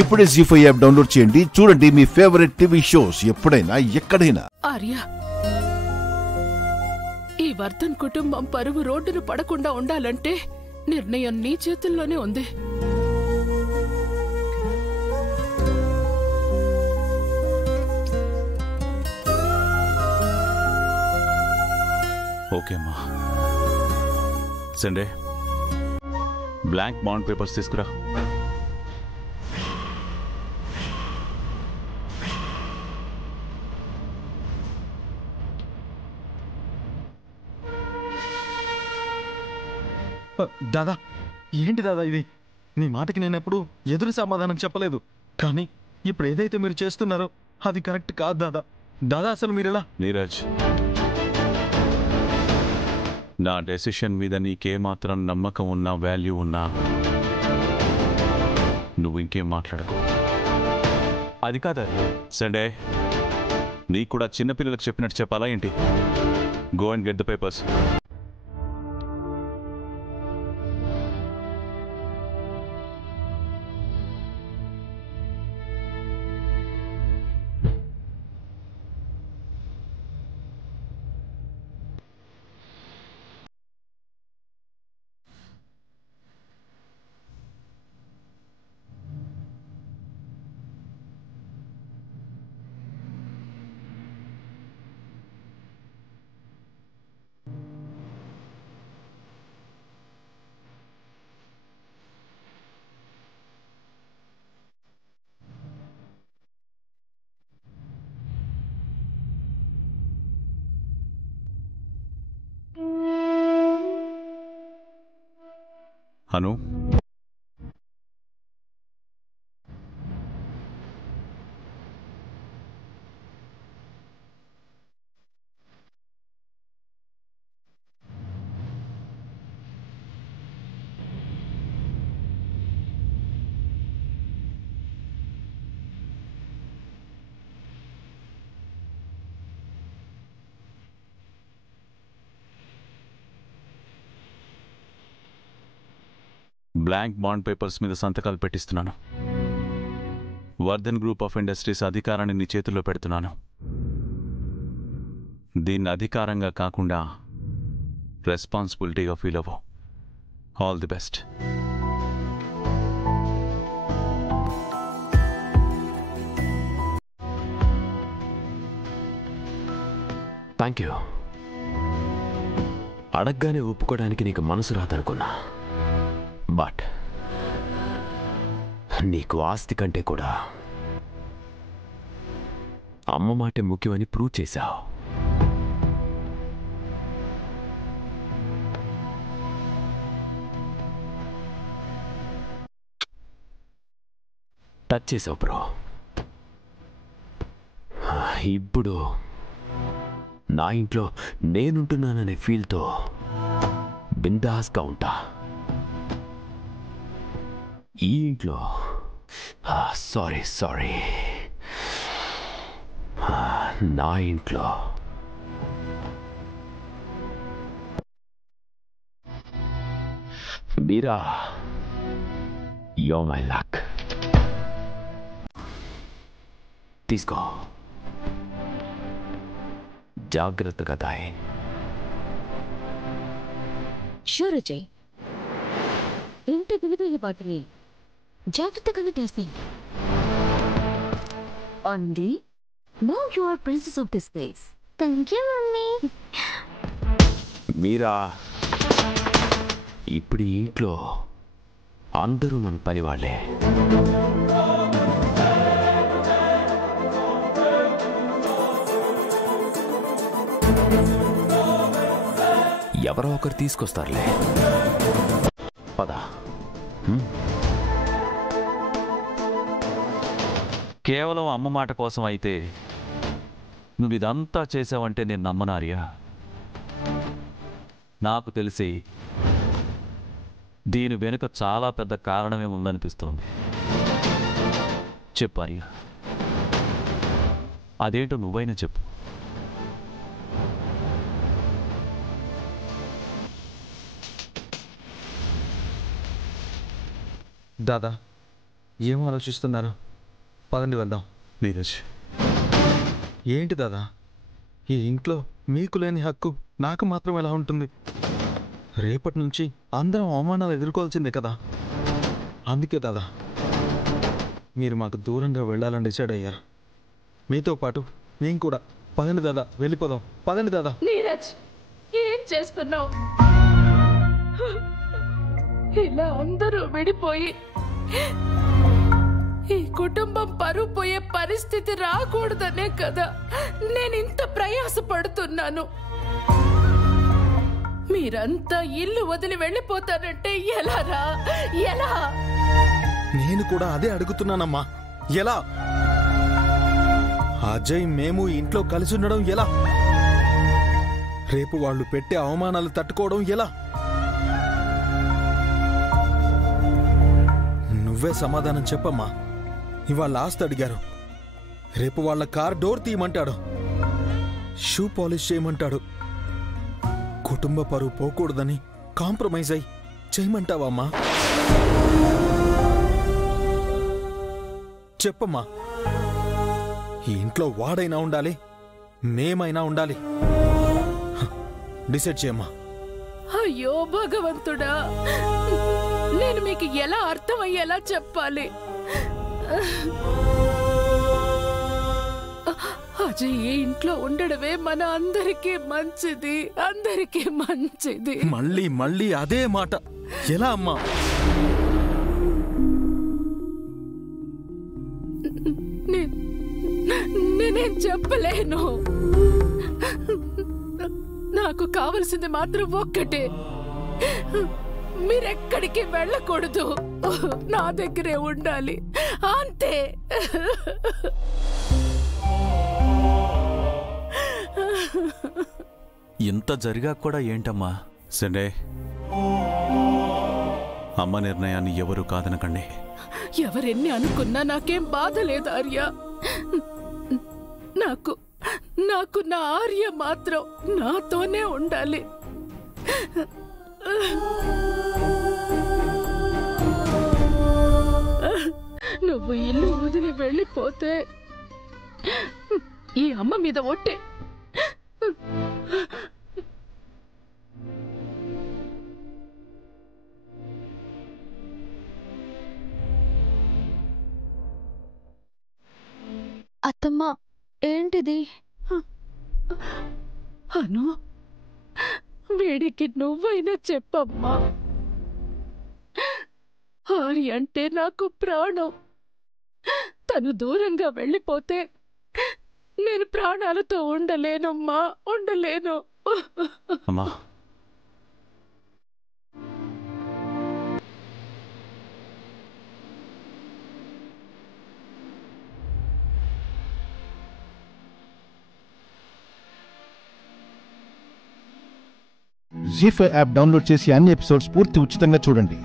ఇప్పుడే జీ5 app download చేయండి. చూడండి మీ ఫేవరెట్ టీవీ షోస్ ఎప్పుడైనా ఎక్కడైనా. ఆర్య, ఈ వర్ధన్ కుటుంబం పరువు రోడ్డును పడకుండా ఉండాలంటే నిర్ణయం నీ చేతుల్లోనే ఉంది. ఓకే అమ్మా. సండే బ్లాంక్ బాండ్ పేపర్స్ తీసుకురా. దాదా, ఏంటి దాదా ఇది? నీ మాటకి నేను ఎప్పుడు ఎదురు సమాధానం చెప్పలేదు, కానీ ఇప్పుడు ఏదైతే మీరు చేస్తున్నారో అది కరెక్ట్ కాదు దాదా. దాదా అసలు మీరు ఎలా? నీరజ్, నా డెసిషన్ మీద నీకేమాత్రం నమ్మకం ఉన్నా, వాల్యూ ఉన్నా, నువ్వు ఇంకేం మాట్లాడకు. అది కాదా సండే, నీకు కూడా చిన్నపిల్లలకు చెప్పినట్టు చెప్పాలా ఏంటి? Go and get the papers. Anu, blank bond papers మీద సంతకాలు పెట్టిస్తున్నాను. వర్ధన్ గ్రూప్ ఆఫ్ ఇండస్ట్రీస్ అధికారాన్ని నీ చేతుల్లో పెడుతున్నాను. దీన్ని అధికారంగా కాకుండా రెస్పాన్సిబిలిటీగా ఫీల్ అవ్వు. All the best. Thank you. అడగగానే ఒప్పుకోవడానికి నీకు మనసు రాదనుకున్నా, బట్ నీకు ఆస్తి కంటే కూడా అమ్మ మాటే ముఖ్యమని ప్రూవ్ చేశావు. టచ్ చేసావు బ్రో. ఇప్పుడు నా ఇంట్లో నేనుంటున్నాననే ఫీల్తో బిందాస్గా ఉంటా. ఈ ఇంట్లో సారీ నా ఇంట్లో మీరా, యో మై లక్. తీసుకో, జాగ్రత్తగా దాయి. షూర్ అజయ్, ఇంత విలువైన వాటిని జాగ్రత్తగా చేస్తాయి. అండి, now you are princess of this place. Thank you mummy. Meera, ఇప్పుడు ఈ ఇంట్లో అందరూ మన పని వాళ్ళే. ఎవరో ఒకరు తీసుకొస్తారులే. పద. కేవలం అమ్మ మాట కోసం అయితే నువ్వు ఇదంతా చేసావంటే నేను నమ్మనార్యా. నాకు తెలిసి దీని వెనుక చాలా పెద్ద కారణమే ఉందనిపిస్తోంది. చెప్పు ఆర్యా, అదేంటో నువ్వైనా చెప్పు. దాదా, ఏం ఆలోచిస్తున్నారు? పదండి వెళ్దాం. నీరజ్, ఏంటి దాదా, ఈ ఇంట్లో మీకు లేని హక్కు నాకు మాత్రం ఎలా ఉంటుంది? రేపటి నుంచి అందరం అవమానాలు ఎదుర్కోవాల్సిందే కదా. అందుకే దాదా మీరు మాకు దూరంగా వెళ్ళాలని డిసైడ్ అయ్యారు. మీతో పాటు మేము కూడా. పదండి దాదా, వెళ్ళిపోదాం. పదండి దాదా. నీరజ్, ఏం చేస్తున్నావు? ఇలా అందరూ విడిపోయి ఈ కుటుంబం పరువు పోయే పరిస్థితి రాకూడదనే కదా నేను ఇంత ప్రయాసపడుతున్నాను. మీరంతా ఇల్లు వదిలి వెళ్ళిపోతారంటే ఎలా రా? ఎలా? నేను కూడా అదే అడుగుతున్నానమ్మా. ఎలా? అజయ్ మేము ఇంట్లో కలిసి ఉండడం ఎలా? రేపు వాళ్ళు పెట్టే అవమానాలు తట్టుకోవడం ఎలా? నువ్వే సమాధానం చెప్పమ్మా. ఇవాళ ఆస్తి అడిగారు, రేపు వాళ్ళ కార్ డోర్ తీయమంటాడు, షూ పాలిష్ చేయమంటాడు. కుటుంబ పరువు పోకూడదని కాంప్రమైజ్ అయి చేయమంటావమ్మా? చెప్పమ్మా. ఈ ఇంట్లో వాడైనా ఉండాలి, మేమైనా ఉండాలి. డిసైడ్ చేయమ్మా. అయ్యో భగవంతుడా, నేను మీకు ఎలా అర్థమయ్యేలా చెప్పాలి? అజయ్ ఏ ఇంట్లో ఉండడమే మన అందరికీ మంచిది, అందరికీ మంచిది. మళ్ళీ మళ్ళీ అదే మాట ఎలా అమ్మా? నేనేం చెప్పలేను. నాకు కావలసింది మాత్రం ఒక్కటే, మీరెక్కడికి వెళ్ళకూడదు, నా దగ్గరే ఉండాలి, అంతే. ఇంత జరిగా కూడా ఏంటమ్మా? సండే, అమ్మ నిర్ణయాన్ని ఎవరు కాదనకండి. ఎవరెన్ని అనుకున్నా నాకేం బాధ లేదు ఆర్య. నాకు నా ఆర్య మాత్రం నాతోనే ఉండాలి. నువ్వు ఇల్లు వదిలి వెళ్ళిపోతే ఈ అమ్మ మీద ఒట్టే. అత్తమ్మ, ఏంటిది? అను, వీడికి నువ్వైనా చెప్పమ్మా. ఆర్య అంటే నాకు ప్రాణం. తను దూరంగా వెళ్ళిపోతే నేను ప్రాణాలతో ఉండలేనమ్మా, ఉండలేను. అమ్మా, జీ5 యాప్ డౌన్లోడ్ చేసి అన్ని ఎపిసోడ్స్ పూర్తి ఉచితంగా చూడండి.